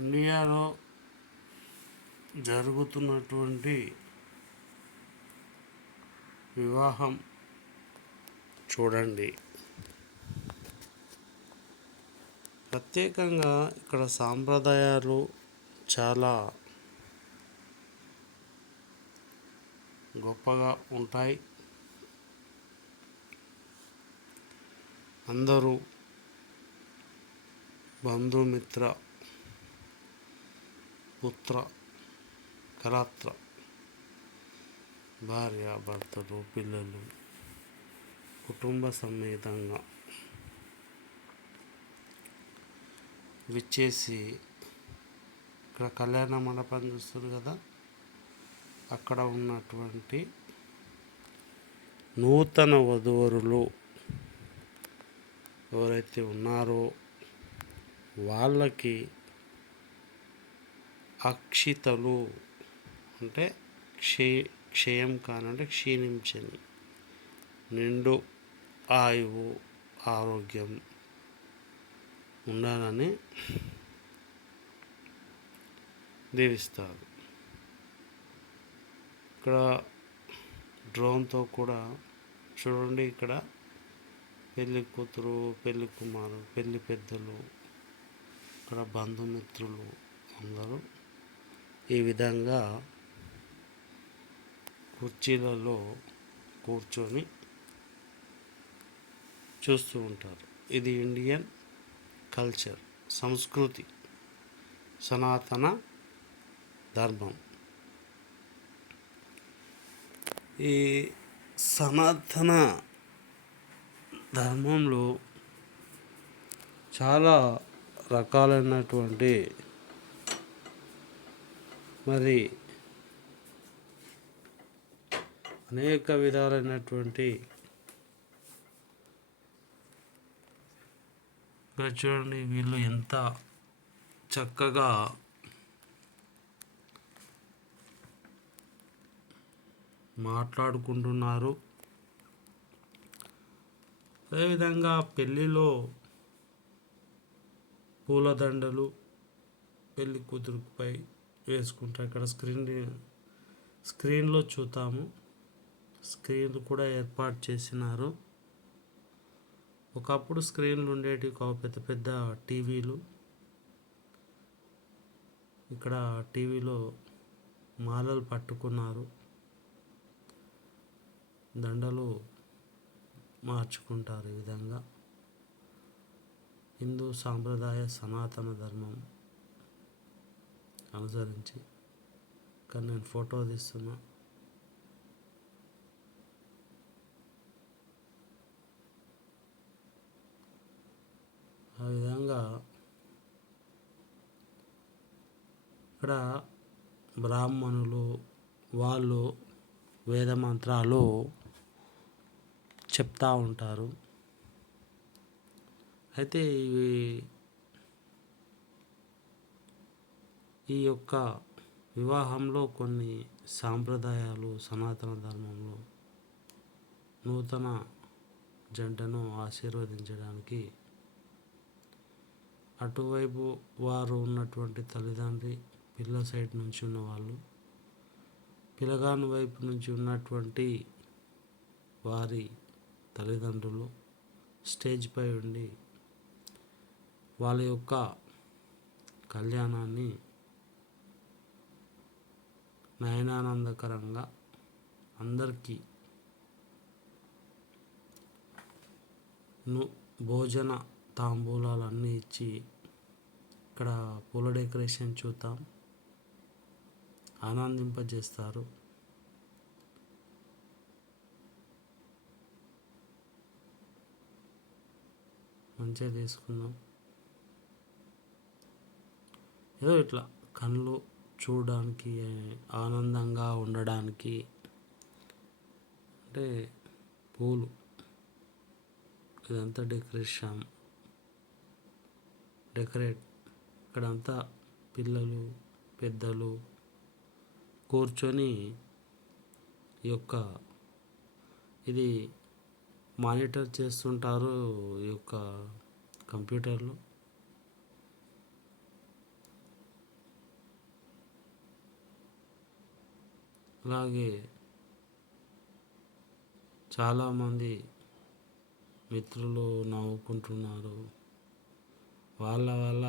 ఇండియాలో జరుగుతున్నటువంటి వివాహం చూడండి. ప్రత్యేకంగా ఇక్కడ సాంప్రదాయాలు చాలా గొప్పగా ఉంటాయి. అందరూ బంధుమిత్ర పుత్ర కలత్ర భార్య భర్తలు పిల్లలు కుటుంబ సమేతంగా విచ్చేసి ఇక్కడ కళ్యాణ మండపం చూస్తారు కదా, అక్కడ ఉన్నటువంటి నూతన వధూవరులు ఎవరైతే ఉన్నారో వాళ్ళకి అక్షితలు అంటే క్షయం కానంటే క్షీణించని నిండు ఆయువు ఆరోగ్యం ఉండాలని దీవిస్తారు. ఇక్కడ డ్రోన్తో కూడా చూడండి, ఇక్కడ పెళ్ళి కూతురు పెళ్ళి కుమారు పెళ్ళి పెద్దలు ఇక్కడ బంధుమిత్రులు అందరూ ఈ విధంగా కుర్చీలలో కూర్చొని చూస్తూ ఉంటారు. ఇది ఇండియన్ కల్చర్, సంస్కృతి, సనాతన ధర్మం. ఈ సనాతన ధర్మంలో చాలా రకాలైనటువంటి మరి అనేక విధాలైనటువంటి చూడండి, వీళ్ళు ఎంత చక్కగా మాట్లాడుకుంటున్నారు. అదేవిధంగా పెళ్ళిలో పూలదండలు పెళ్ళి కూతురుపై వేసుకుంటారు. ఇక్కడ స్క్రీన్లో చూద్దాము. స్క్రీన్ కూడా ఏర్పాటు చేసినారు. ఒకప్పుడు స్క్రీన్లు ఉండేటివి కావు, పెద్ద పెద్ద టీవీలు. ఇక్కడ టీవీలో మాలలు పట్టుకున్నారు, దండలు మార్చుకుంటారు. ఈ విధంగా హిందూ సాంప్రదాయ సనాతన ధర్మం అనుసరించి కానీ నేను ఫోటో తీస్తున్నా. ఆ విధంగా ఇక్కడ బ్రాహ్మణులు వాళ్ళు వేద మంత్రాలు చెప్తూ ఉంటారు. అయితే ఈ యొక్క వివాహంలో కొన్ని సాంప్రదాయాలు సనాతన ధర్మంలో నూతన జంటను ఆశీర్వదించడానికి అటువైపు వారు ఉన్నటువంటి తల్లిదండ్రి పిల్ల సైడ్ నుంచి ఉన్నవాళ్ళు, పిల్లగాని వైపు నుంచి ఉన్నటువంటి వారి తల్లిదండ్రులు స్టేజ్పై ఉండి వాళ్ళ యొక్క కళ్యాణాన్ని నయనానందకరంగా అందరికీ భోజన తాంబూలాలు అన్నీ ఇచ్చి ఇక్కడ పూల డెకరేషన్ చూద్దాం, ఆనందింపజేస్తారు. మంచిగా తీసుకుందాం. ఏదో ఇట్లా కళ్ళు చూడడానికి ఆనందంగా ఉండడానికి అంటే పూలు ఇదంతా డెకరేట్ ఇక్కడంతా పిల్లలు పెద్దలు కూర్చొని ఈ యొక్క ఇది మానిటర్ చేస్తుంటారు ఈ యొక్క కంప్యూటర్లో. అలాగే చాలామంది మిత్రులు నవ్వుకుంటున్నారు. వాళ్ళ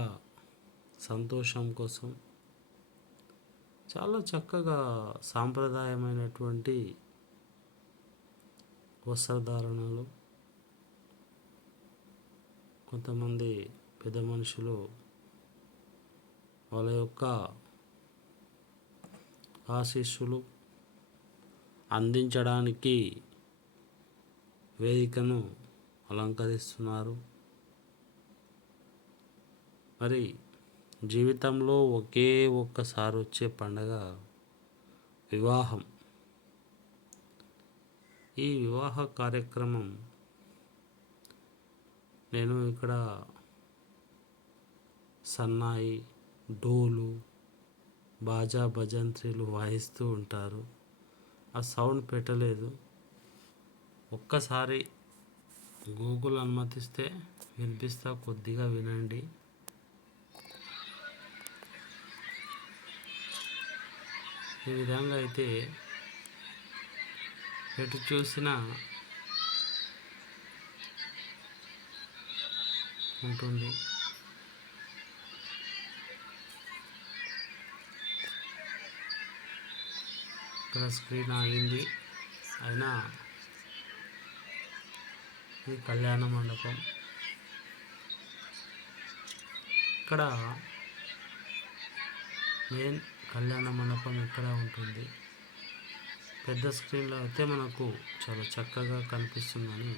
సంతోషం కోసం చాలా చక్కగా సాంప్రదాయమైనటువంటి వస్త్రధారణలు, కొంతమంది పెద్ద మనుషులు వాళ్ళ యొక్క ఆశీస్సులు అందించడానికి వేదికను అలంకరిస్తున్నారు. మరి జీవితంలో ఒకే ఒక్కసారి వచ్చే పండగ వివాహం. ఈ వివాహ కార్యక్రమం నేను ఇక్కడ సన్నాయి, డోలు, బాజా భజంత్రీలు వాయిస్తూ ఉంటారు. ఆ సౌండ్ పెట్టలేదు. ఒక్కసారి గూగుల్ అనుమతిస్తే వినిపిస్తా, కొద్దిగా వినండి. ఈ విధంగా అయితే ఎటు చూసినా ఉంటుంది. ఇక్కడ స్క్రీన్ ఆగింది. అయినా ఇది కళ్యాణ మండపం. ఇక్కడ మెయిన్ కళ్యాణ మండపం ఇక్కడ ఉంటుంది. పెద్ద స్క్రీన్లో అయితే మనకు చాలా చక్కగా కనిపిస్తుందని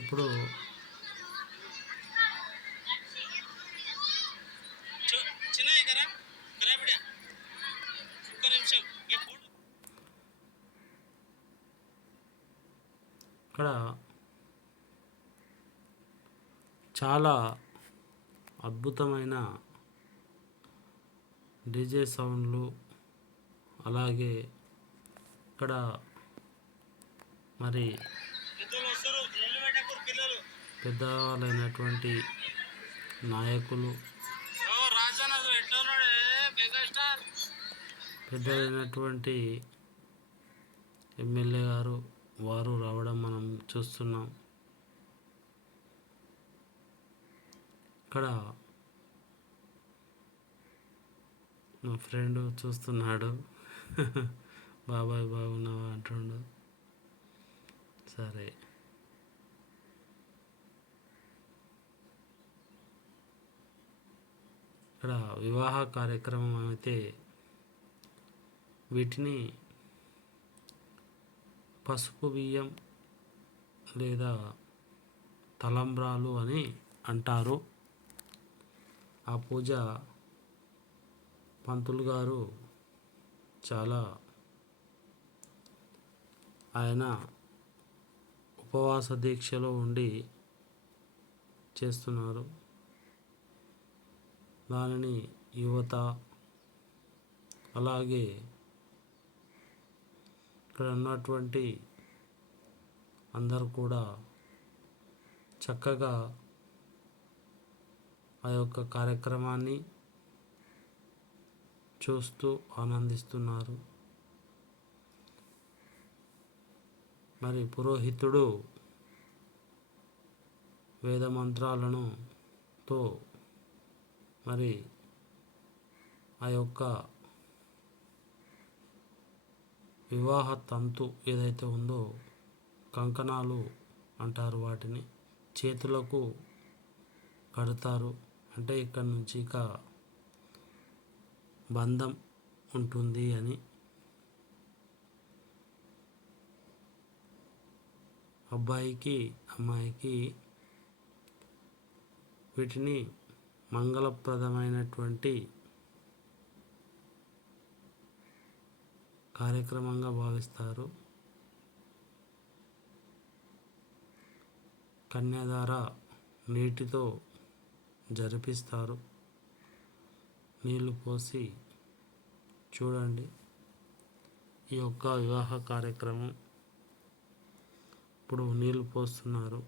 ఇప్పుడు ఇక్కడ చాలా అద్భుతమైన డీజే సౌండ్లు, అలాగే ఇక్కడ మరి పెద్దవాళ్ళైనటువంటి నాయకులు, పెద్దలైనటువంటి ఎమ్మెల్యే గారు వారు రావడం మనం చూస్తున్నాం. ఇక్కడ మా ఫ్రెండ్ చూస్తున్నాడు. బాబాయ్ బాగున్నావా అంటుండు. సరే, ఇక్కడ వివాహ కార్యక్రమం అయితే వీటిని పసుపు బియ్యం లేదా తలంబ్రాలు అని అంటారు. ఆ పూజ పంతులు గారు ఆయన ఉపవాస దీక్షలో ఉండి చేస్తున్నారు. దానిని యువత, అలాగే ఇక్కడ ఉన్నటువంటి అందరూ కూడా చక్కగా ఆ యొక్క కార్యక్రమాన్ని చూస్తూ ఆనందిస్తున్నారు. మరి పురోహితుడు వేద మంత్రాలతో మరి ఆ యొక్క వివాహ తంతు ఏదైతే ఉందో, కంకణాలు అంటారు వాటిని, చేతులకు కడతారు. అంటే ఇక్కడ నుంచి ఇక బంధం ఉంటుంది అని. అబ్బాయికి అమ్మాయికి వీటిని మంగళప్రదమైనటువంటి కార్యక్రమంగా భావిస్తారు. కన్యాదార నీటితో జరిపిస్తారు. నీళ్లు పోసి చూడండి ఈ యొక్క వివాహ కార్యక్రమం. ఇప్పుడు నీళ్లు పోస్తున్నారు.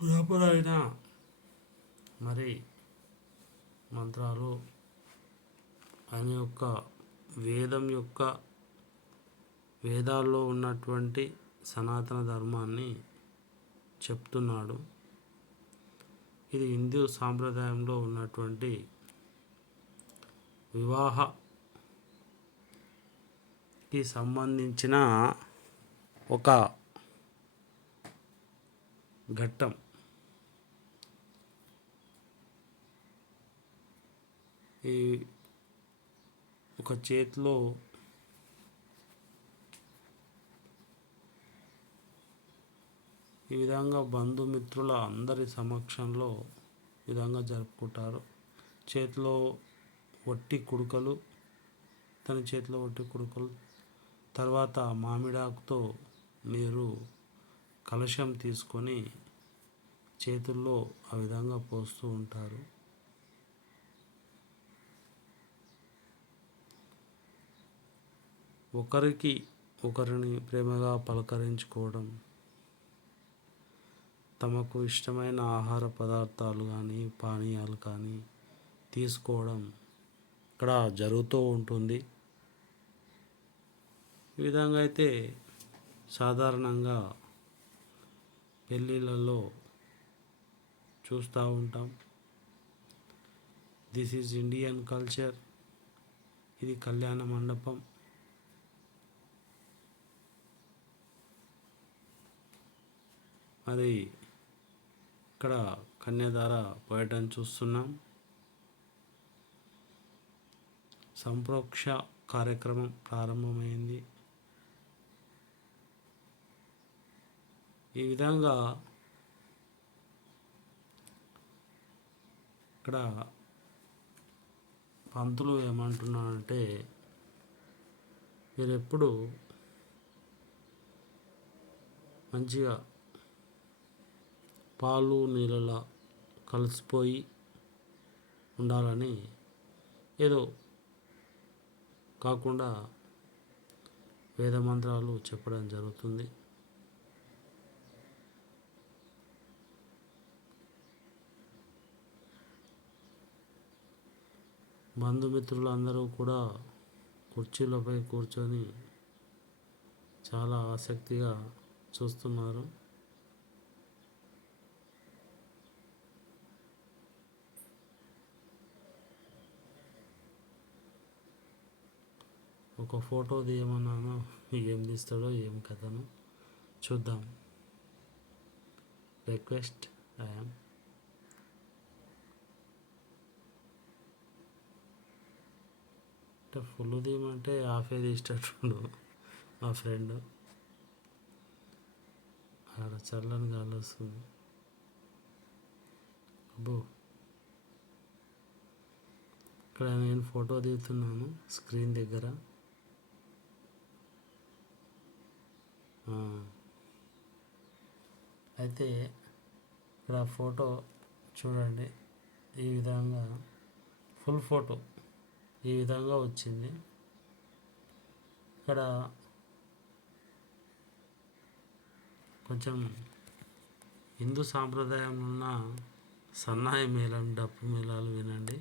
ప్రాపర్ అయిన మరి మంత్రాలు ఆయన యొక్క వేదాల్లో ఉన్నటువంటి సనాతన ధర్మాన్ని చెప్తున్నాడు. ఇది హిందూ సాంప్రదాయంలో ఉన్నటువంటి వివాహకి సంబంధించిన ఒక ఘట్టం. ఈ ఒక చేతిలో ఈ విధంగా బంధుమిత్రుల అందరి సమక్షంలో ఈ విధంగా జరుపుకుంటారు. చేతిలో వట్టి కుడుకలు, తన చేతిలో వట్టి కుడుకలు, తర్వాత మామిడాకుతో మీరు కలశం తీసుకొని చేతుల్లో ఆ విధంగా పోస్తూ ఉంటారు. ఒకరిని ప్రేమగా పలకరించుకోవడం, తమకు ఇష్టమైన ఆహార పదార్థాలు కానీ పానీయాలు కానీ తీసుకోవడం ఇక్కడ జరుగుతూ ఉంటుంది. ఈ విధంగా అయితే సాధారణంగా పెళ్ళిళ్ళలో చూస్తూ ఉంటాం. This is Indian culture. ఇది కళ్యాణ మండపం. మరి ఇక్కడ కన్యాదార పోయటం చూస్తున్నాం. సంప్రోక్ష కార్యక్రమం ప్రారంభమైంది. ఈ విధంగా ఇక్కడ పంతులు ఏమంటున్నాడంటే, మీరు ఎప్పుడు మంచిగా పాలు నీళ్ళలా కలిసిపోయి ఉండాలని, ఏదో కాకుండా వేద మంత్రాలు చెప్పడం జరుగుతుంది. బంధుమిత్రులందరూ కూడా కుర్చీలపై కూర్చొని చాలా ఆసక్తిగా చూస్తున్నారు. ఒక ఫోటో తీయమన్నాను, ఏం తీస్తాడో ఏం కథను చూద్దాం. రిక్వెస్ట్ ఐఎమ్ అంటే ఫుల్ తీయమంటే హాఫే తీసేటట్టుండు మా ఫ్రెండ్. ఆడ చల్లని గాలి వస్తుంది. అబ్బో, ఇక్కడ నేను ఫోటో తీస్తున్నాను స్క్రీన్ దగ్గర. అయితే ఇక్కడ ఫోటో చూడండి, ఈ విధంగా ఫుల్ ఫోటో ఈ విధంగా వచ్చింది. ఇక్కడ కొంచెం హిందూ సాంప్రదాయంలో ఉన్న సన్నాయి మేళం, డప్పు మేళాలు వినండి.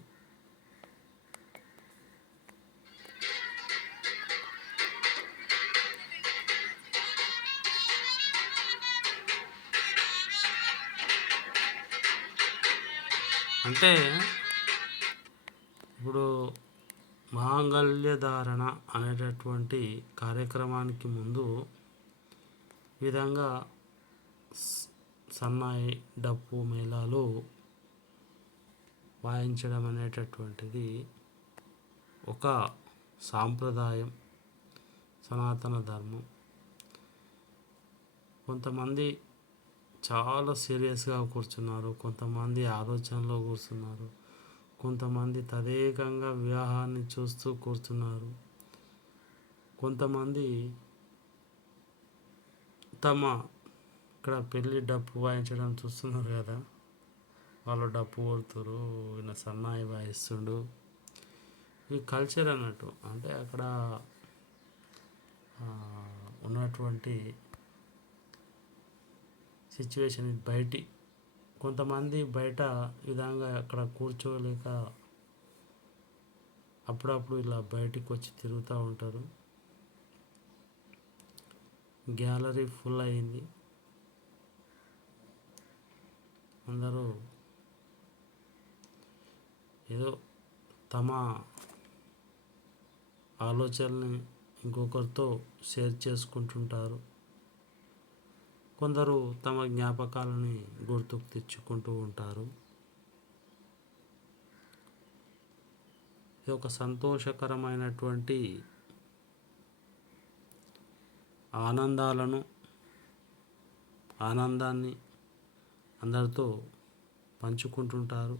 అంటే ఇప్పుడు మాంగళ్య ధారణ అనేటటువంటి కార్యక్రమానికి ముందు ఈ విధంగా సన్నాయి డప్పు మేళాలు వాయించడం అనేటటువంటిది ఒక సాంప్రదాయం, సనాతన ధర్మం. కొంతమంది చాలా సీరియస్గా కూర్చున్నారు, కొంతమంది ఆలోచనలో కూర్చున్నారు, కొంతమంది తదేకంగా వివాహాన్ని చూస్తూ కూర్చున్నారు, కొంతమంది తమ ఇక్కడ పెళ్ళి డప్పు వాయించడం చూస్తున్నారు కదా, వాళ్ళు డప్పు కొడుతురు, ఈయన సన్నాయి వాయిస్తుండు. ఈ కల్చర్ అన్నట్టు. అంటే అక్కడ ఉన్నటువంటి సిచ్యువేషన్ బయటి కొంతమంది బయట ఈ విధంగా అక్కడ కూర్చోలేక అప్పుడప్పుడు ఇలా బయటికి వచ్చి తిరుగుతూ ఉంటారు. గ్యాలరీ ఫుల్ అయింది. అందరూ ఏదో తమ ఆలోచనల్ని ఇంకొకరితో షేర్ చేసుకుంటుంటారు. కొందరు తమ జ్ఞాపకాలని గుర్తుకు తెచ్చుకుంటూ ఉంటారు. ఇది ఒక సంతోషకరమైనటువంటి ఆనందాన్ని అందరితో పంచుకుంటుంటారు.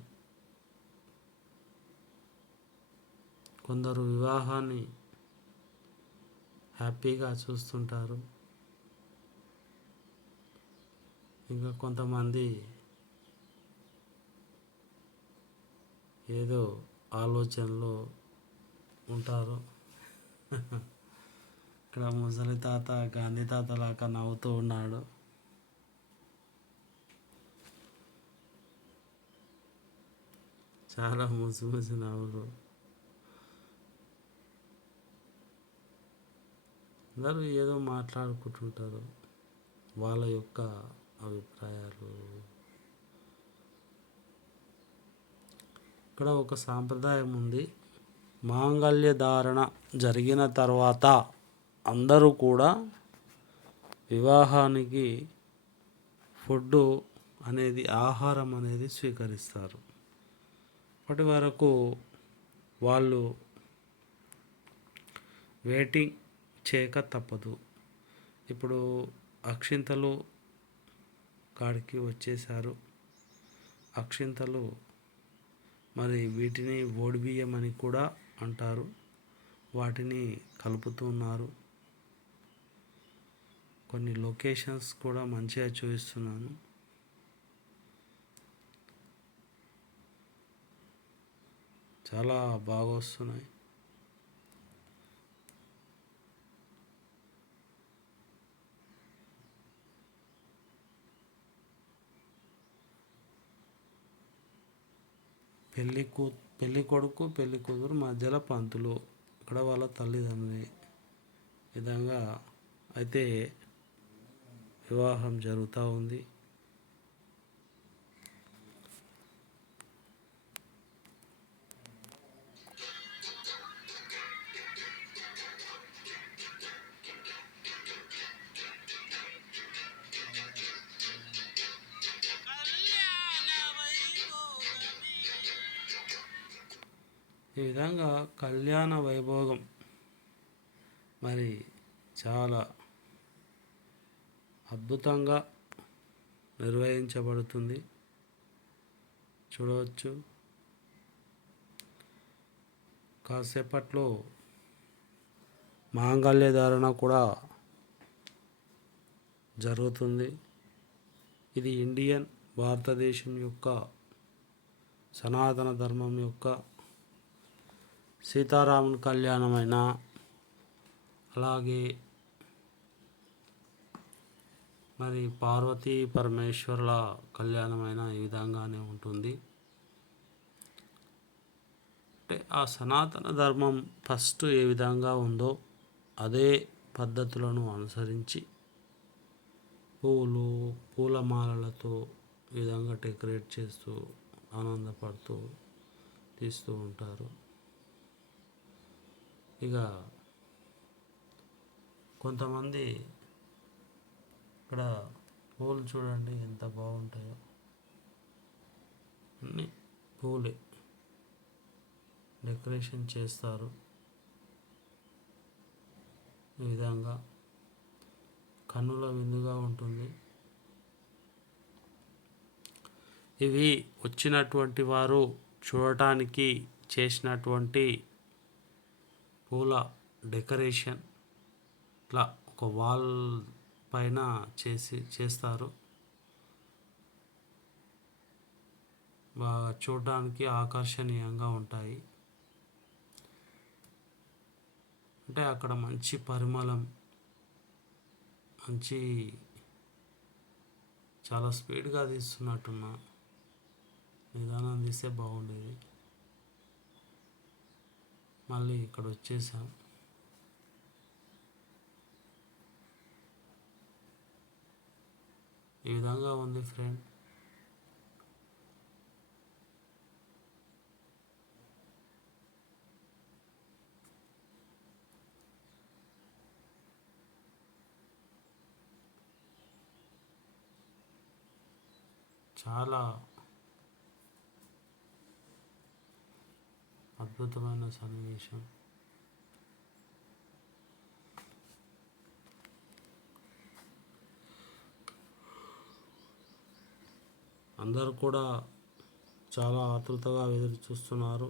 కొందరు వివాహాన్ని హ్యాపీగా చూస్తుంటారు. ఇంకా కొంతమంది ఏదో ఆలోచనలో ఉంటారు. ఇక్కడ ముసలి తాత గాంధీ తాత లాగా నవ్వుతూ ఉన్నాడు. చాలా ముసి నవ్వులు. అందరూ ఏదో మాట్లాడుకుంటుంటారు, వాళ్ళ యొక్క అభిప్రాయాలు. ఇక్కడ ఒక సాంప్రదాయం ఉంది. మాంగళ్య ధారణ జరిగిన తర్వాత అందరూ కూడా వివాహానికి ఫుడ్ అనేది, ఆహారం అనేది స్వీకరిస్తారు. అప్పటి వరకు వాళ్ళు వెయిటింగ్ చేయక తప్పదు. ఇప్పుడు అక్షింతలు కాడికి వచ్చేసారు. అక్షింతలు మరి వీటిని ఓడిబియ్యం అని కూడా అంటారు. వాటిని కలుపుతున్నారు. కొన్ని లొకేషన్స్ కూడా మంచిగా చూపిస్తున్నాను. చాలా బాగా వస్తున్నాయి. పెళ్ళి కొడుకు పెళ్ళి కూతురు మధ్యలో పంతులు, ఇక్కడ వాళ్ళ తల్లిదండ్రులు విధంగా అయితే వివాహం జరుగుతూ ఉంది. ఈ విధంగా కళ్యాణ వైభోగం మరి చాలా అద్భుతంగా నిర్వహించబడుతుంది. చూడవచ్చు. కాసేపట్లో మాంగళ్య ధారణ కూడా జరుగుతుంది. ఇది భారతదేశం యొక్క సనాతన ధర్మం యొక్క సీతారాముని కళ్యాణమైన, అలాగే మరి పార్వతీ పరమేశ్వరుల కళ్యాణమైన ఈ విధంగానే ఉంటుంది. అంటే ఆ సనాతన ధర్మం ఫస్ట్ ఏ విధంగా ఉందో అదే పద్ధతులను అనుసరించి పూలమాలలతో ఈ విధంగా డెకరేట్ చేస్తూ ఆనందపడుతూ తీస్తూ ఉంటారు. ఇక కొంతమంది ఇక్కడ పూలు చూడండి ఎంత బాగుంటాయో, అన్నీ పూలే డెకరేషన్ చేస్తారు. ఈ విధంగా కన్నుల విందుగా ఉంటుంది. ఇవి వచ్చినటువంటి వారు చూడటానికి చేసినటువంటి పూల డెకరేషన్ ఇట్లా ఒక వాల్ పైన చేస్తారు. బాగా చూడడానికి ఆకర్షణీయంగా ఉంటాయి. అంటే అక్కడ మంచి పరిమళం, మంచి చాలా స్పీడ్గా తీస్తున్నట్టున్నా, నిదానం తీస్తే బాగుండేది. మళ్ళీ ఇక్కడ వచ్చేసాం. ఈ విధంగా ఉంది ఫ్రెండ్. చాలా అద్భుతమైన సన్నివేశం. అందరూ కూడా చాలా ఆతృతగా ఎదురు చూస్తున్నారు.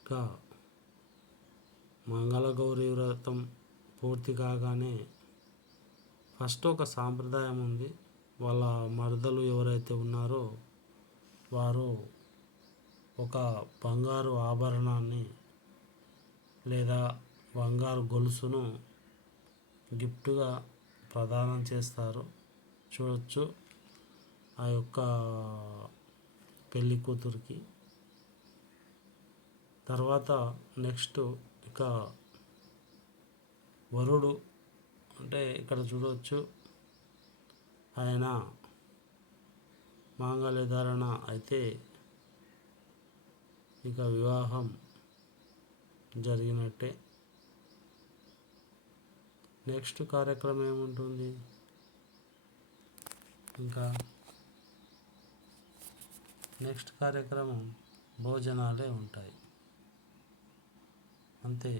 ఇంకా మంగళగౌరి వ్రతం పూర్తి కాగానే ఫస్ట్ ఒక సాంప్రదాయం ఉంది. వాళ్ళ మరదలు ఎవరైతే ఉన్నారో వారు ఒక బంగారు ఆభరణాన్ని లేదా బంగారు గొలుసును గిఫ్ట్గా ప్రదానం చేస్తారు. చూడొచ్చు ఆ యొక్క పెళ్ళి కూతురికి. తర్వాత నెక్స్ట్ ఇక వరుడు అంటే ఇక్కడ చూడవచ్చు ఆయన మాంగళ్య ధారణ అయితే ఇక వివాహం జరిగినట్టే. నెక్స్ట్ కార్యక్రమం ఏముంటుంది, ఇంకా నెక్స్ట్ కార్యక్రమం భోజనాలే ఉంటాయి అంతే.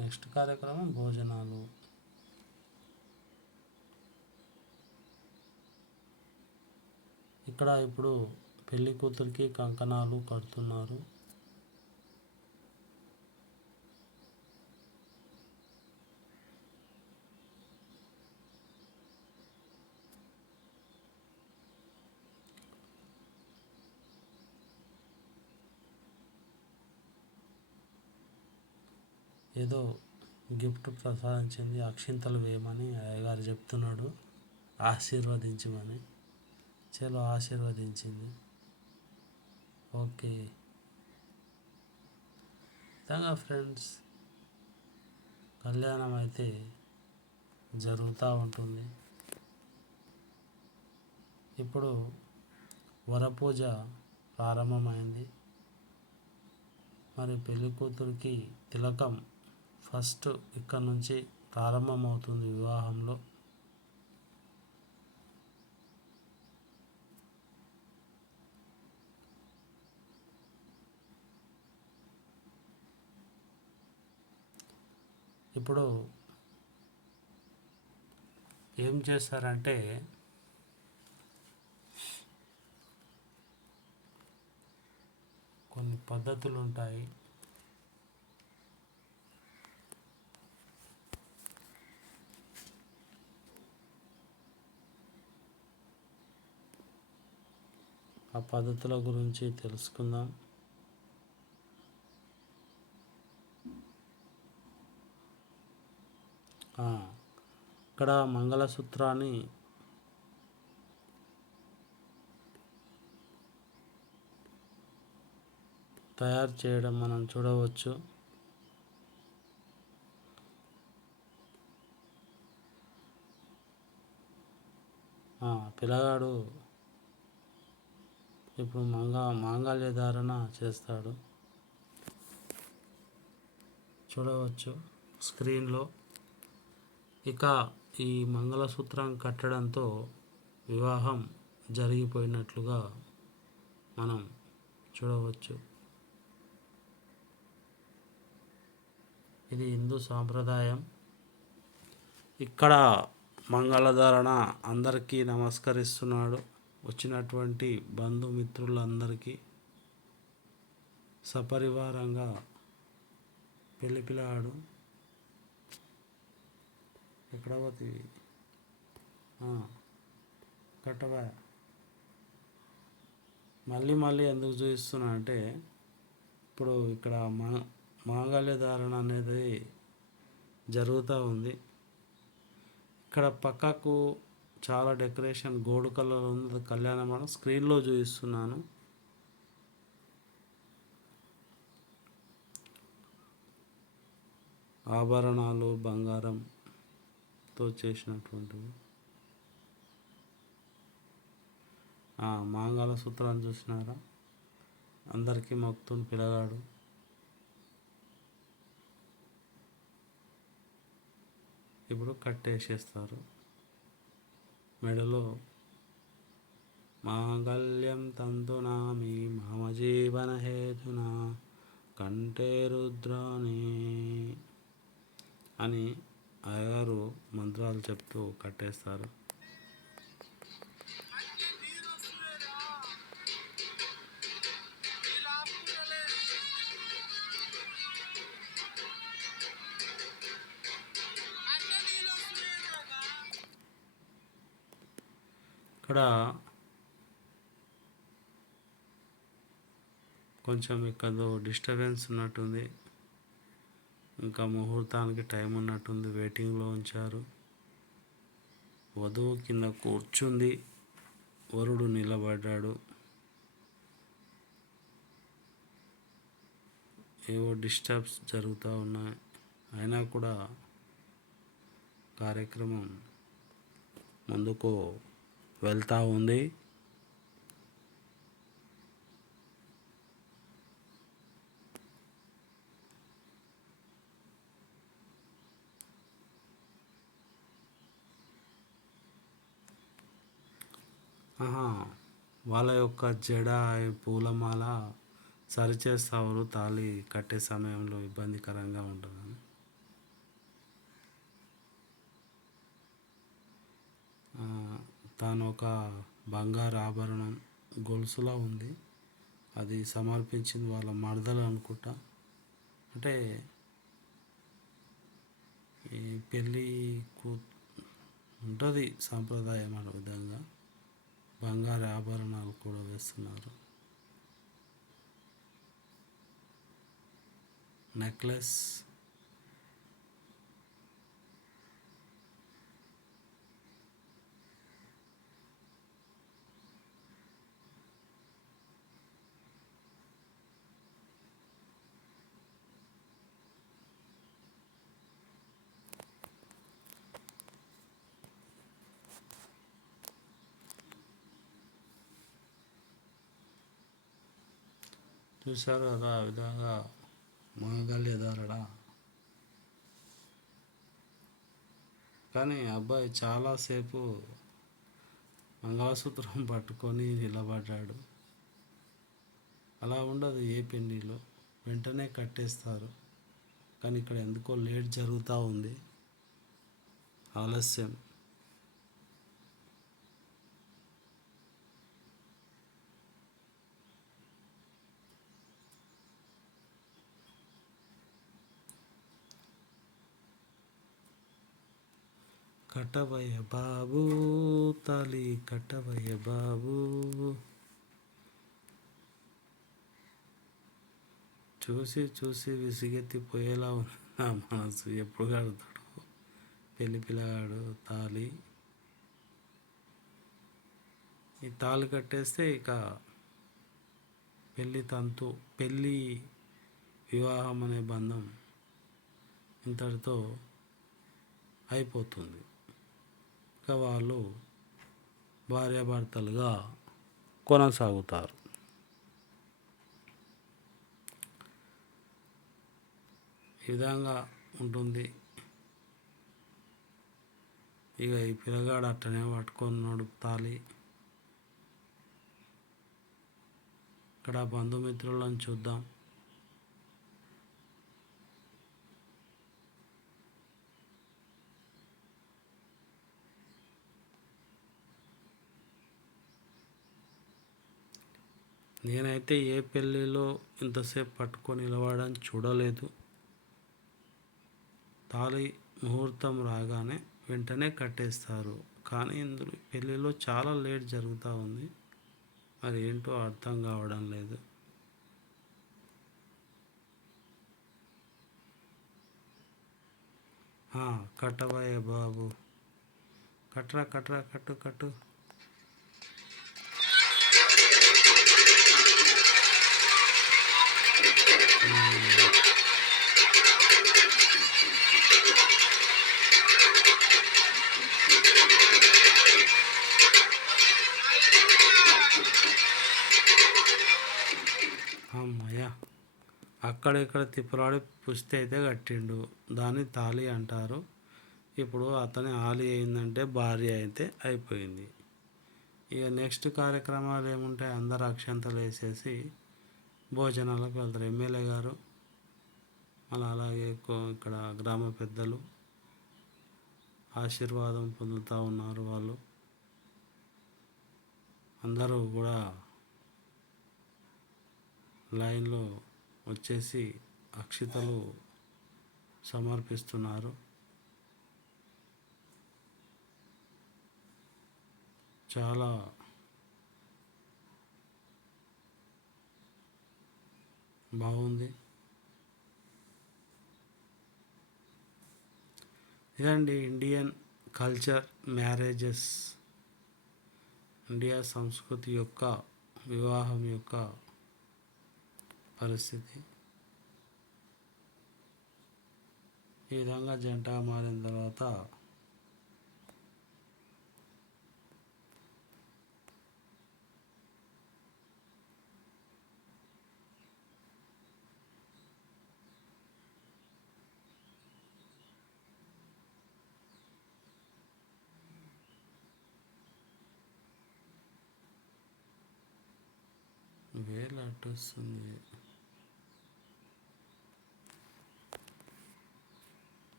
నెక్స్ట్ కార్యక్రమం భోజనాలు. ఇక్కడ ఇప్పుడు పెళ్లి కూతురికి కంకణాలు కడుతున్నారు. ఏదో గిఫ్ట్ ప్రసాదించింది, అక్షింతలు వేయమని అయ్యగారు చెప్తున్నాడు, ఆశీర్వదించమని. చలో ఆశీర్వదించింది. ఓకే విధంగా ఫ్రెండ్స్ కళ్యాణం అయితే జరుగుతూ ఉంటుంది. ఇప్పుడు వరపూజ ప్రారంభమైంది. మరి పెళ్లి కూతురికి తిలకం ఫస్ట్ ఇక్కడ నుంచి ప్రారంభమవుతుంది వివాహంలో. ఇప్పుడు ఏం చేస్తారంటే కొన్ని పద్ధతులు ఉంటాయి. ఆ పద్ధతుల గురించి తెలుసుకుందాం. ఇక్కడ మంగళసూత్రాన్ని తయారు చేయడం మనం చూడవచ్చు. పిల్లగాడు ఇప్పుడు మాంగళ్య ధారణ చేస్తాడు, చూడవచ్చు స్క్రీన్లో. ఇక ఈ మంగళసూత్రం కట్టడంతో వివాహం జరిగిపోయినట్లుగా మనం చూడవచ్చు. ఇది హిందూ సాంప్రదాయం. ఇక్కడ మంగళధారణ అందరికీ నమస్కరిస్తున్నాడు. వచ్చినటువంటి బంధుమిత్రులందరికీ సపరివారంగా పెళ్లి పిల్లాడు ఎక్కడ పోతుంది కట్టవా. మళ్ళీ ఎందుకు చూపిస్తున్నా అంటే ఇప్పుడు ఇక్కడ మాంగళ్య ధారణ అనేది జరుగుతూ ఉంది. ఇక్కడ పక్కకు చాలా డెకరేషన్ గోల్డ్ కలర్ ఉంది, కళ్యాణ మండపం స్క్రీన్లో చూపిస్తున్నాను. ఆభరణాలు బంగారంతో చేసినటువంటివి. మంగళసూత్రాన్ని చూసినారా, అందరికీ మొక్కుతున్న పిల్లగాడు. ఇప్పుడు కట్టేసేస్తారు మెడలో. మాంగళ్యం తంతునామి మమ జీవన హేతునా కంఠే రుద్రాణి అని అయ్యగారు మంత్రాలు చెప్తూ కట్టేస్తారు. ఇక్కడ కొంచెం ఇక్కడ డిస్టర్బెన్స్ ఉన్నట్టుంది. ఇంకా ముహూర్తానికి టైం ఉన్నట్టుంది, వెయిటింగ్లో ఉంచారు. వధువు కింద కూర్చుంది, వరుడు నిలబడ్డాడు. ఏవో డిస్టర్బ్స్ జరుగుతూ ఉన్నాయి, అయినా కూడా కార్యక్రమం ముందుకు వెళ్తూ ఉంది. వాళ్ళ యొక్క జడ పూలమాల సరిచేస్తారు తాళి కట్టే సమయంలో ఇబ్బందికరంగా ఉంటుందని. తాను ఒక బంగారు ఆభరణం గొలుసులా ఉంది, అది సమర్పించింది వాళ్ళ మరదలు అనుకుంటా. అంటే ఈ పెళ్ళి ఉంటుంది సాంప్రదాయం అనే విధంగా బంగారు ఆభరణాలు కూడా వేస్తున్నారు. నెక్లెస్, చూశారు కదా ఆ విధంగా మాంగళ్య ధారణ. కానీ అబ్బాయి చాలాసేపు మంగళసూత్రం పట్టుకొని నిలబడ్డాడు. అలా ఉండదు ఏ పెళ్ళిలో, వెంటనే కట్టేస్తారు. కానీ ఇక్కడ ఎందుకో లేట్ జరుగుతూ ఉంది, ఆలస్యం. కట్టవయ్య బాబు తాళి కట్టవయ్య బాబు. చూసి చూసి విసిగెత్తిపోయేలా ఉంది నా మనసు. ఎప్పుడు కడతాడు పెళ్ళి పిల్లగాడు తాళి? ఈ తాళి కట్టేస్తే ఇక పెళ్ళి వివాహం అనే బంధం ఇంతటితో అయిపోతుంది. ఇక వాళ్ళు భార్యాభర్తలుగా కొనసాగుతారు. ఈ విధంగా ఉంటుంది. ఇక ఈ పిల్లగాడు అట్టనే పట్టుకున్నాడు తాళి. ఇక్కడ బంధుమిత్రులను చూద్దాం. నేనైతే ఏ పెళ్ళిలో ఇంతసేపు పట్టుకొని నిలబడని చూడలేదు. తాళి ముహూర్తం రాగానే వెంటనే కట్టేస్తారు. కానీ ఇందులో పెళ్ళిలో చాలా లేట్ జరుగుతూ ఉంది, మరి ఏంటో అర్థం కావడం లేదు. కట్టబోయే బాబు, కట్రా కట్రా కట్టు కట్టు. అమ్మయ్య, అక్కడిక్కడ తిప్పలాడి పుష్టి అయితే కట్టిండు, దాన్ని తాళి అంటారు. ఇప్పుడు అతని ఆలి అయిందంటే భార్య అయితే అయిపోయింది. ఇక నెక్స్ట్ కార్యక్రమాలు ఏముంటాయి, అందరు అక్షంతలు వేసేసి భోజనాలకు వెళ్తారు. ఎమ్మెల్యే గారు మళ్ళీ అలాగే ఇక్కడ గ్రామ పెద్దలు ఆశీర్వాదం పొందుతూ ఉన్నారు. వాళ్ళు అందరూ కూడా లైన్లో వచ్చేసి అక్షితలు సమర్పిస్తున్నారు. చాలా బాగుంది. ఇదండి ఇండియన్ కల్చర్ మ్యారేజెస్, ఇండియా సంస్కృతి యొక్క వివాహం యొక్క పరిస్థితి. ఈ విధంగా జంట మారిన తర్వాత వేలు అటు వస్తుంది.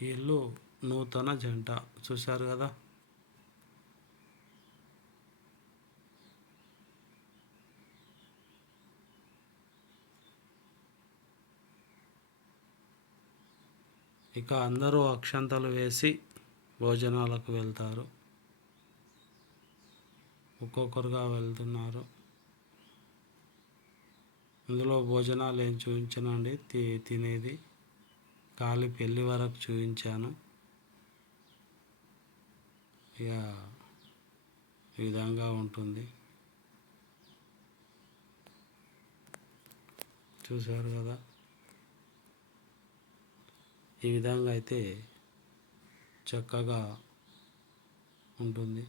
వీళ్ళు నూతన జంట చూశారు కదా. ఇక అందరూ అక్షంతలు వేసి భోజనాలకు వెళ్తారు. ఒక్కొక్కరుగా వెళ్తున్నారు. ఇందులో భోజనాలు ఏం చూపించానండి, తినేది ఖాళీ పెళ్ళి వరకు చూపించాను. ఇక ఈ విధంగా ఉంటుంది, చూశారు కదా. ఈ విధంగా అయితే చక్కగా ఉంటుంది.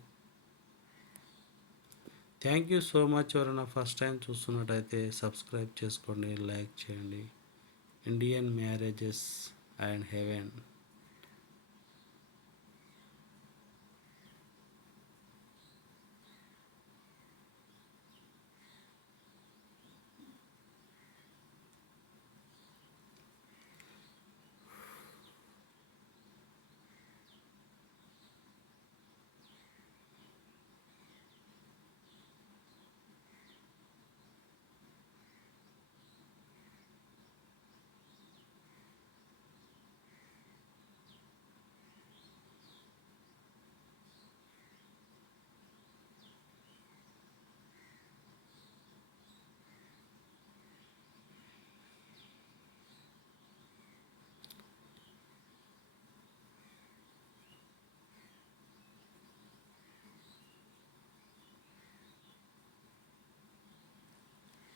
Thank you so much. ఎవరైనా ఫస్ట్ టైం చూస్తున్నట్టయితే సబ్స్క్రైబ్ చేసుకోండి, లైక్ చేయండి. Indian marriages and heaven.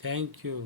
Thank you.